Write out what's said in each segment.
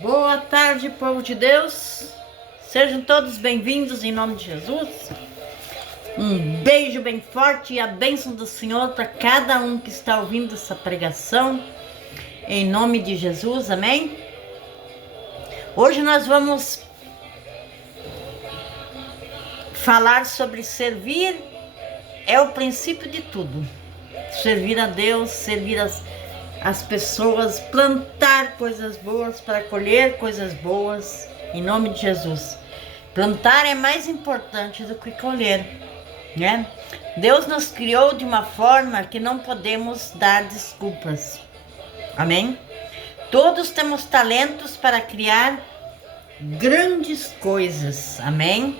Boa tarde, povo de Deus. Sejam todos bem-vindos em nome de Jesus. Um beijo bem forte e a bênção do Senhor para cada um que está ouvindo essa pregação. Em nome de Jesus, amém? Hoje nós vamos falar sobre servir é o princípio de tudo. Servir a Deus, servir as pessoas, plantar coisas boas para colher coisas boas, em nome de Jesus. Plantar é mais importante do que colher, né? Deus nos criou de uma forma que não podemos dar desculpas, amém? Todos temos talentos para criar grandes coisas, amém?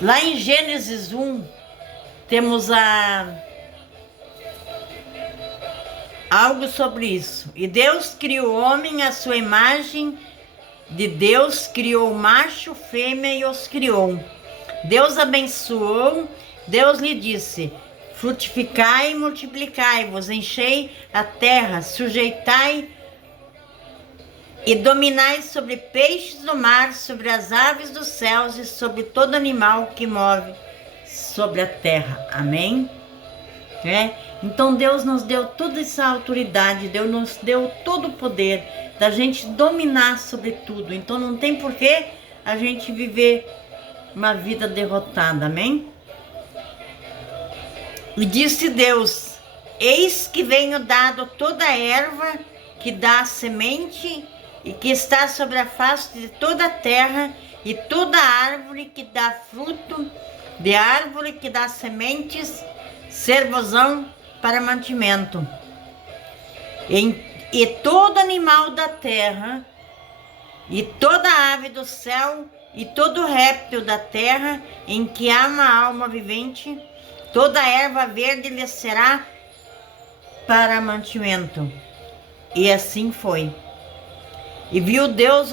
Lá em Gênesis 1, temos algo sobre isso. E Deus criou o homem à sua imagem, de Deus criou macho, fêmea e os criou. Deus abençoou, Deus lhe disse: frutificai e multiplicai-vos, enchei a terra, sujeitai e dominai sobre peixes do mar, sobre as aves dos céus e sobre todo animal que move sobre a terra. Amém? Então Deus nos deu toda essa autoridade, Deus nos deu todo o poder da gente dominar sobre tudo. Então não tem por que a gente viver uma vida derrotada, amém? E disse Deus: eis que venho dado toda a erva que dá semente e que está sobre a face de toda a terra, e toda árvore que dá fruto, de árvore que dá sementes, servosão para mantimento. E todo animal da terra, e toda ave do céu, e todo réptil da terra, em que há uma alma vivente, toda erva verde lhe será para mantimento. E assim foi. E viu Deus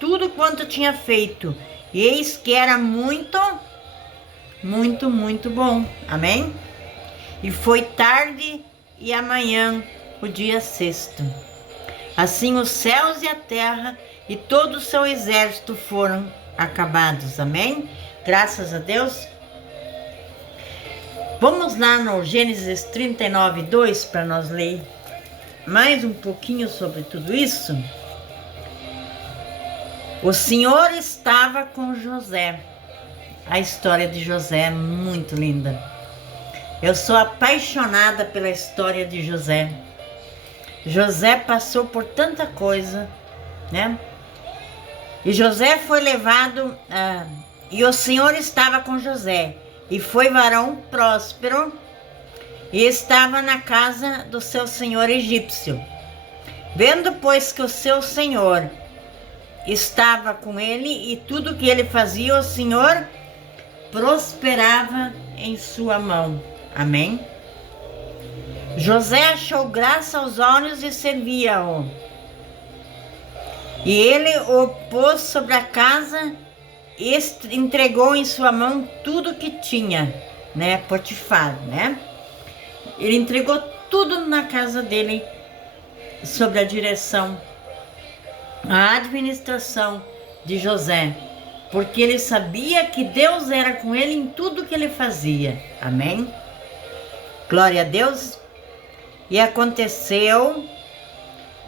tudo quanto tinha feito, e eis que era muito bom. Amém? E foi tarde e amanhã, o dia sexto. Assim os céus e a terra e todo o seu exército foram acabados. Amém? Graças a Deus. Vamos lá no Gênesis 39, 2 para nós ler mais um pouquinho sobre tudo isso. O Senhor estava com José. A história de José é muito linda. Eu sou apaixonada pela história de José. José passou por tanta coisa, né? E José foi levado, e o Senhor estava com José, e foi varão próspero, e estava na casa do seu senhor egípcio. Vendo, pois, que o seu senhor estava com ele, e tudo que ele fazia, o Senhor prosperava em sua mão. Amém? José achou graça aos olhos e servia-o. E ele o pôs sobre a casa e entregou em sua mão tudo que tinha, né? Potifar, né? Ele entregou tudo na casa dele, sob a direção, a administração de José, porque ele sabia que Deus era com ele em tudo que ele fazia. Amém? Glória a Deus. E aconteceu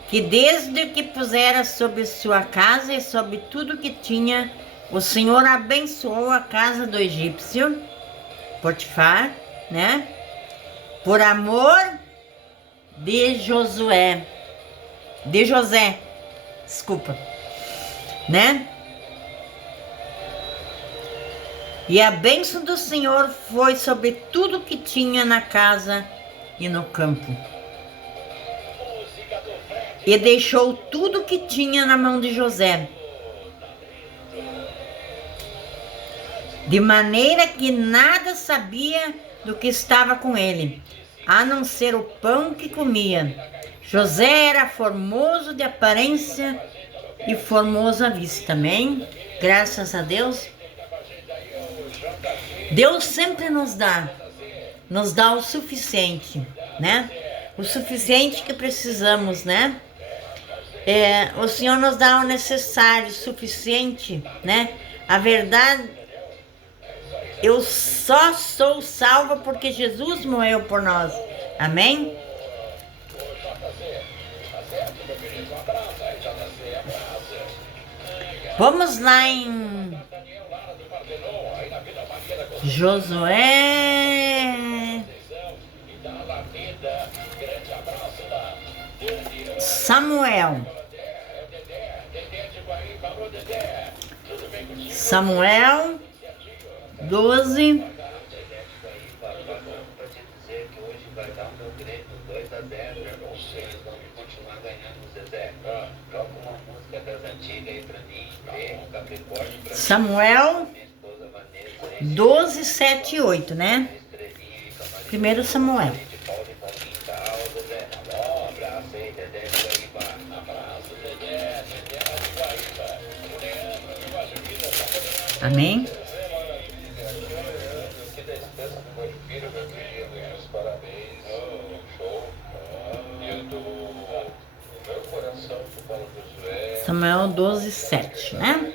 que desde que pusera sobre sua casa e sobre tudo que tinha, o Senhor abençoou a casa do egípcio, Potifar, né? Por amor de José, desculpa, né? E a bênção do Senhor foi sobre tudo que tinha na casa e no campo. E deixou tudo que tinha na mão de José, de maneira que nada sabia do que estava com ele, a não ser o pão que comia. José era formoso de aparência e formoso à vista. Amém? Graças a Deus. Deus sempre nos dá o suficiente, né? o suficiente que precisamos, né? O Senhor nos dá o necessário, o suficiente, né? A verdade, eu só sou salva porque Jesus morreu por nós. Amém? Vamos lá em Josué, Samuel 12. Samuel 12, 7 e 8, né? Primeiro Samuel. Amém? Samuel 12, 7, né?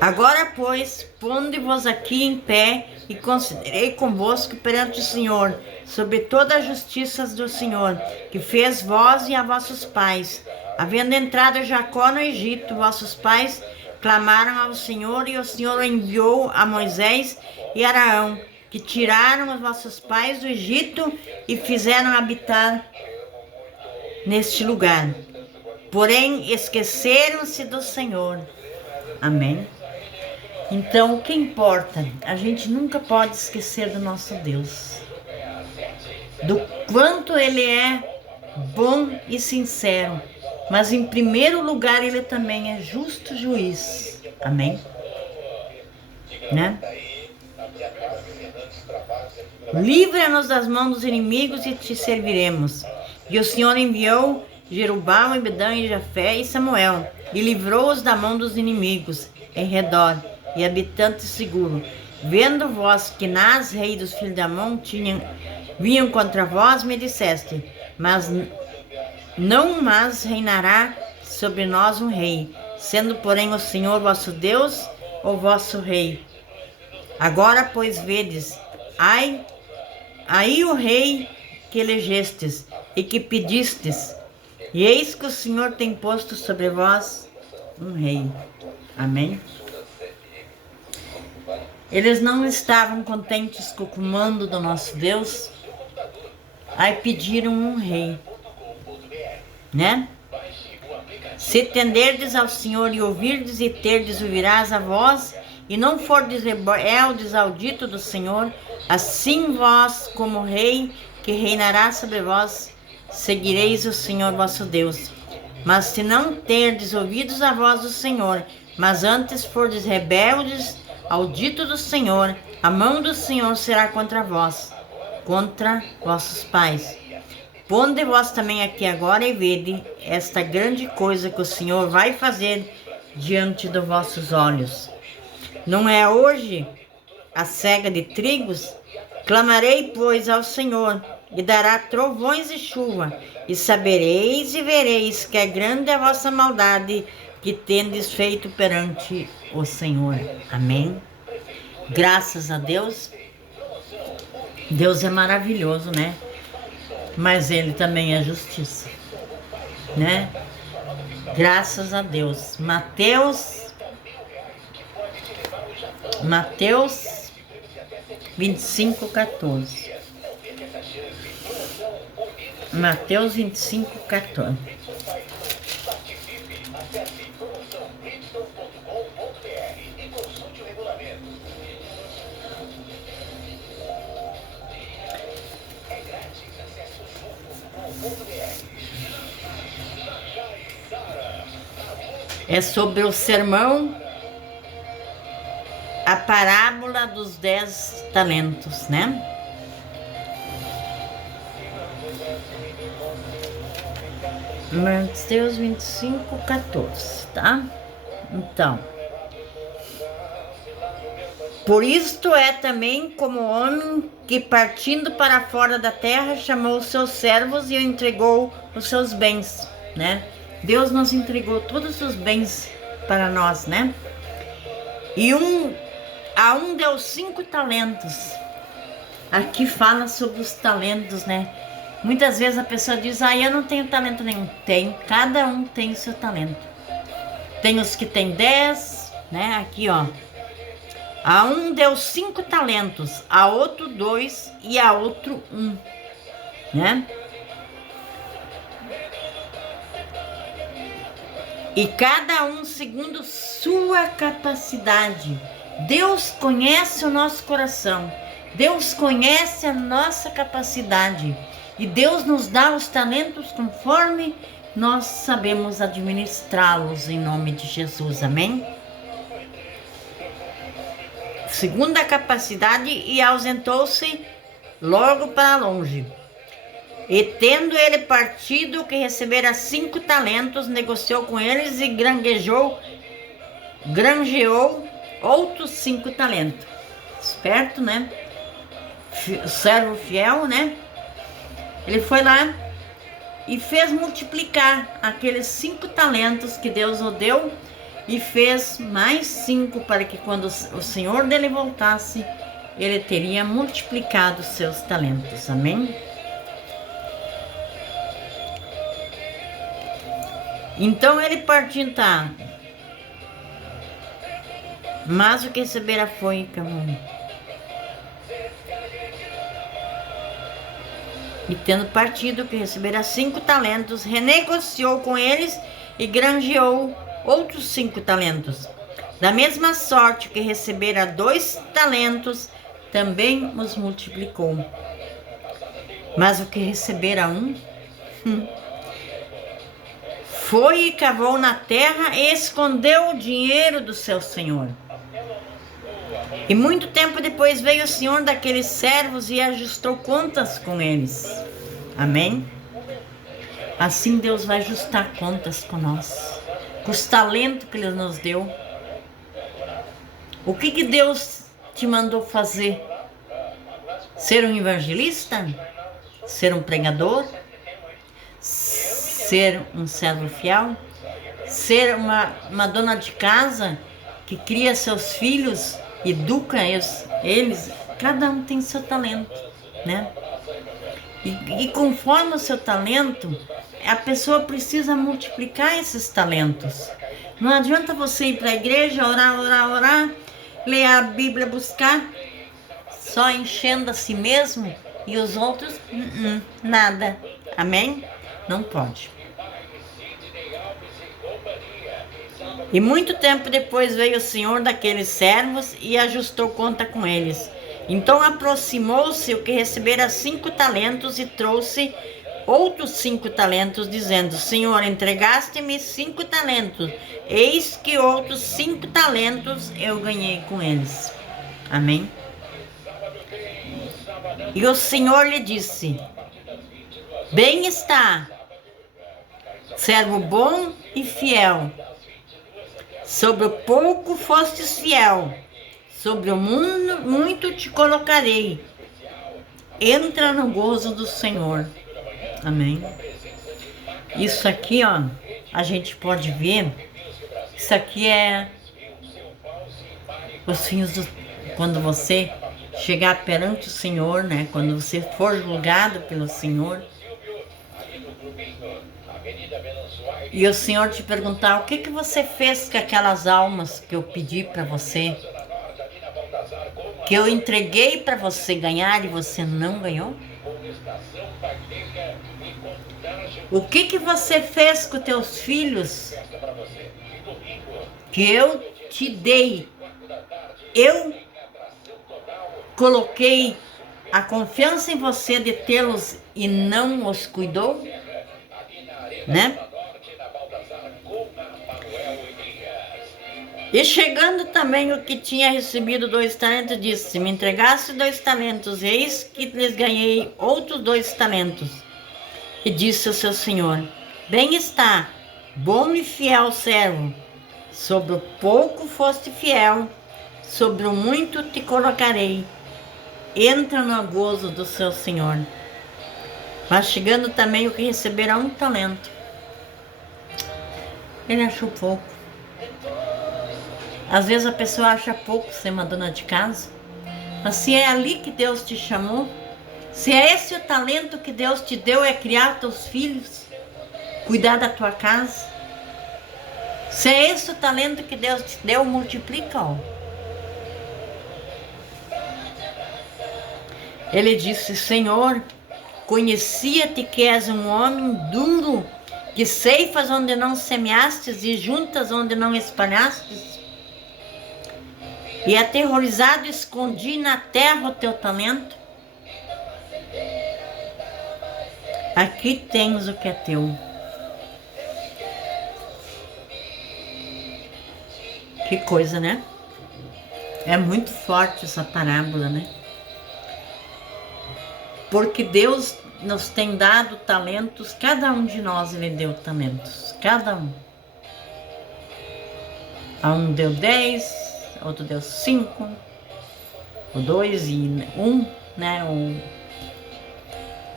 Agora, pois, ponde-vos aqui em pé e considerei convosco perante o Senhor, sobre toda a justiça do Senhor, que fez vós e a vossos pais. Havendo entrado Jacó no Egito, vossos pais clamaram ao Senhor, e o Senhor enviou a Moisés e Araão, que tiraram os vossos pais do Egito e fizeram habitar neste lugar. Porém, esqueceram-se do Senhor. Amém? Então, o que importa? A gente nunca pode esquecer do nosso Deus. Do quanto Ele é bom e sincero. Mas, em primeiro lugar, Ele também é justo juiz. Amém? Né? Livra-nos das mãos dos inimigos e te serviremos. E o Senhor enviou Jerubal, Abedã e Jafé e Samuel, e livrou-os da mão dos inimigos em redor, e habitantes seguro. Vendo vós que Nas, rei dos filhos de Amon, vinham contra vós, me disseste, mas não mais reinará sobre nós um rei, sendo porém o Senhor vosso Deus o vosso rei. Agora, pois, vedes, aí o rei que elegestes e que pedistes, e eis que o Senhor tem posto sobre vós um rei. Amém? Eles não estavam contentes com o comando do nosso Deus, aí pediram um rei, né? Se tenderdes ao Senhor e ouvirdes e terdes, ouvirás a voz, e não fordes rebeldes ao dito do Senhor, assim vós, como rei que reinará sobre vós, seguireis o Senhor vosso Deus. Mas se não terdes ouvidos a voz do Senhor, mas antes fordes rebeldes ao dito do Senhor, a mão do Senhor será contra vós, contra vossos pais. Ponde vós também aqui agora e vede esta grande coisa que o Senhor vai fazer diante dos vossos olhos. Não é hoje a cega de trigos? Clamarei, pois, ao Senhor, e dará trovões e chuva, e sabereis e vereis que é grande a vossa maldade que tendes feito perante o Senhor. Amém? Graças a Deus. Deus é maravilhoso, né? Mas Ele também é justiça, né? Graças a Deus. Mateus 25:14. Mateus 25:14. É sobre o sermão, a parábola dos 10 talentos, né? Mateus 25:14, tá? Então, Por isto é também como o homem que, partindo para fora da terra, chamou os seus servos e entregou os seus bens, né? Deus nos entregou todos os bens para nós, né? E a um deu 5 talentos. Aqui fala sobre os talentos, né? Muitas vezes a pessoa diz, eu não tenho talento nenhum. Tem, cada um tem o seu talento. Tem os que tem 10, né? Aqui, ó. A um deu 5 talentos, a outro 2 e a outro 1, né? E cada um segundo sua capacidade. Deus conhece o nosso coração. Deus conhece a nossa capacidade. E Deus nos dá os talentos conforme nós sabemos administrá-los em nome de Jesus. Amém? Segundo a capacidade, e ausentou-se logo para longe. E tendo ele partido, que recebera 5 talentos, negociou com eles e granjeou outros 5 talentos. Esperto, né? Servo fiel, né? Ele foi lá e fez multiplicar aqueles 5 talentos que Deus o deu, e fez mais 5 para que quando o Senhor dele voltasse, ele teria multiplicado os seus talentos. Amém? Então ele partindo, tá? Mas o que recebera foi acabou. E tendo partido, que recebera 5 talentos, renegociou com eles e granjeou outros 5 talentos. Da mesma sorte que recebera 2 talentos, também os multiplicou. Mas o que recebera 1, foi e cavou na terra e escondeu o dinheiro do seu senhor. E muito tempo depois veio o senhor daqueles servos e ajustou contas com eles. Amém? Assim Deus vai ajustar contas com nós, com os talentos que Ele nos deu. O que Deus te mandou fazer? Ser um evangelista? Ser um pregador? Ser um servo fiel? Ser uma dona de casa que cria seus filhos, educa eles? Cada um tem seu talento, né? E conforme o seu talento, a pessoa precisa multiplicar esses talentos. Não adianta você ir para a igreja, orar, ler a Bíblia, buscar, só enchendo a si mesmo e os outros, nada. Amém? Não pode. E muito tempo depois veio o senhor daqueles servos e ajustou conta com eles. Então aproximou-se o que recebera 5 talentos e trouxe outros 5 talentos, dizendo: Senhor, entregaste-me 5 talentos, eis que outros 5 talentos eu ganhei com eles. Amém? E o Senhor lhe disse: Bem está, servo bom e fiel. Sobre o pouco fostes fiel, sobre o mundo muito te colocarei. Entra no gozo do Senhor. Amém? Isso aqui, ó, a gente pode ver. Isso aqui é os fins quando você chegar perante o Senhor, né? Quando você for julgado pelo Senhor. E o Senhor te perguntar: o que você fez com aquelas almas que eu pedi para você? Que eu entreguei para você ganhar e você não ganhou? O que você fez com teus filhos que eu te dei? Eu coloquei a confiança em você de tê-los e não os cuidou, né? E chegando também o que tinha recebido 2 talentos, disse: se me entregasse 2 talentos, eis que lhes ganhei outros 2 talentos. E disse o seu senhor: bem está, bom e fiel servo, sobre o pouco foste fiel, sobre o muito te colocarei. Entra no gozo do seu Senhor. Mas chegando também o que receberá um talento. Ele achou pouco. Às vezes a pessoa acha pouco ser uma dona de casa. Mas se é ali que Deus te chamou, se é esse o talento que Deus te deu, é criar teus filhos, cuidar da tua casa. Se é esse o talento que Deus te deu, multiplica-o. Ele disse: Senhor, conhecia-te que és um homem duro, que ceifas onde não semeastes e juntas onde não espalhastes. E aterrorizado escondi na terra o teu talento. Aqui tens o que é teu. Que coisa, né? É muito forte essa parábola, né? Porque Deus nos tem dado talentos, cada um de nós Ele deu talentos, cada um. A um deu 10, outro deu 5, ou 2 e 1, né?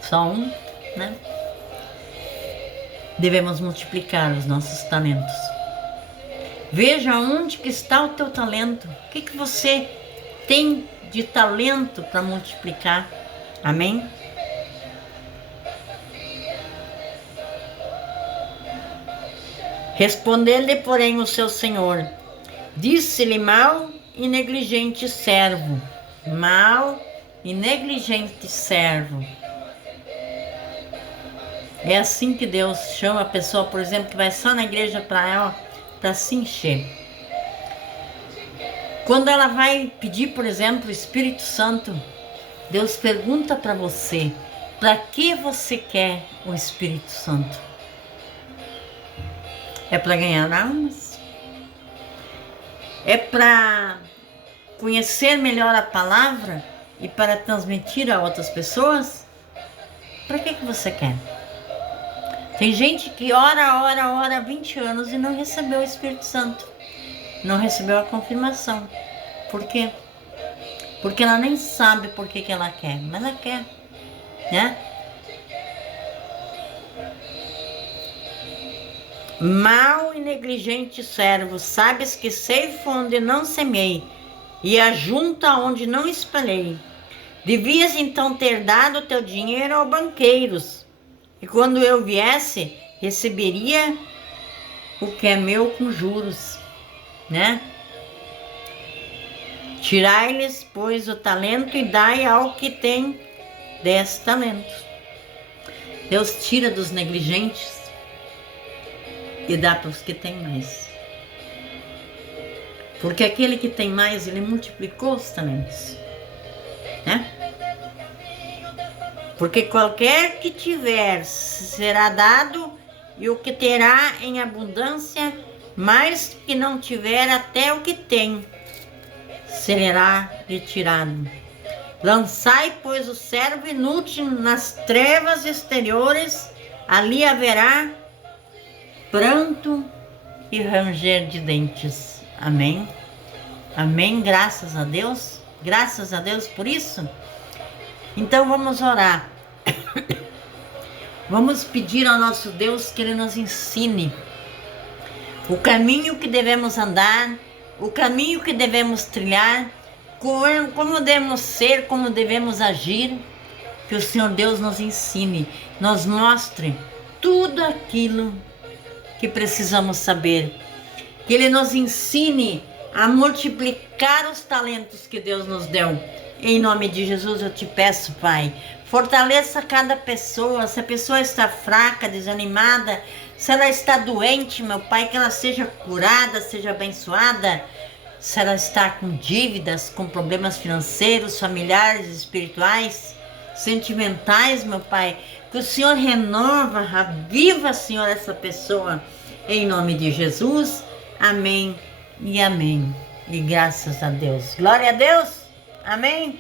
Só um, né? Devemos multiplicar os nossos talentos. Veja onde que está o teu talento. O que você tem de talento para multiplicar? Amém? Respondeu-lhe, porém, o seu senhor: disse-lhe, mau e negligente servo. Mau e negligente servo. É assim que Deus chama a pessoa, por exemplo, que vai só na igreja para se encher. Quando ela vai pedir, por exemplo, o Espírito Santo, Deus pergunta para você: para que você quer o Espírito Santo? É para ganhar almas? É para conhecer melhor a palavra e para transmitir a outras pessoas? Para que você quer? Tem gente que ora 20 anos e não recebeu o Espírito Santo. Não recebeu a confirmação. Por quê? Porque ela nem sabe por que ela quer, mas ela quer, né? Mau e negligente servo, sabes que ceifo onde não semei e ajunta onde não espalhei. Devias então ter dado teu dinheiro aos banqueiros, e quando eu viesse, receberia o que é meu com juros, né? Tirai-lhes, pois, o talento e dai ao que tem 10 talentos. Deus tira dos negligentes e dá para os que têm mais. Porque aquele que tem mais, ele multiplicou os talentos, né? Porque qualquer que tiver será dado, e o que terá em abundância, mais que não tiver, até o que tem será retirado. Lançai, pois, o servo inútil nas trevas exteriores, ali haverá pranto e ranger de dentes. Amém? Amém, graças a Deus por isso. Então vamos orar. Vamos pedir ao nosso Deus que Ele nos ensine o caminho que devemos andar, o caminho que devemos trilhar, como devemos ser, como devemos agir. Que o Senhor Deus nos ensine, nos mostre tudo aquilo que precisamos saber. Que Ele nos ensine a multiplicar os talentos que Deus nos deu. Em nome de Jesus eu te peço, Pai, fortaleça cada pessoa. Se a pessoa está fraca, desanimada, se ela está doente, meu Pai, que ela seja curada, seja abençoada. Se ela está com dívidas, com problemas financeiros, familiares, espirituais, sentimentais, meu Pai, que o Senhor renova, aviva, Senhor, essa pessoa. Em nome de Jesus, amém e amém. E graças a Deus. Glória a Deus. Amém?